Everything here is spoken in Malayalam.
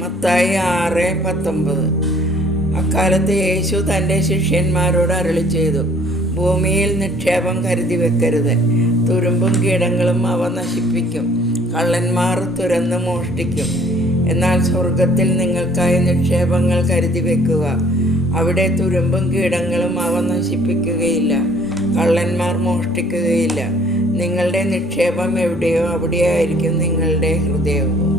മത്തായി 6:19. അക്കാലത്ത് യേശു തൻ്റെ ശിഷ്യന്മാരോട് അരുളിച്ചെയ്തു, ഭൂമിയിൽ നിക്ഷേപം കരുതി വെക്കരുത്. തുരുമ്പും കീടങ്ങളും അവ നശിപ്പിക്കും, കള്ളന്മാർ തുരന്ന് മോഷ്ടിക്കും. എന്നാൽ സ്വർഗത്തിൽ നിങ്ങൾക്കായി നിക്ഷേപങ്ങൾ കരുതി വെക്കുക. അവിടെ തുരുമ്പും കീടങ്ങളും അവ നശിപ്പിക്കുകയില്ല, കള്ളന്മാർ മോഷ്ടിക്കുകയില്ല. നിങ്ങളുടെ നിക്ഷേപം എവിടെയോ അവിടെയായിരിക്കും നിങ്ങളുടെ ഹൃദയവും.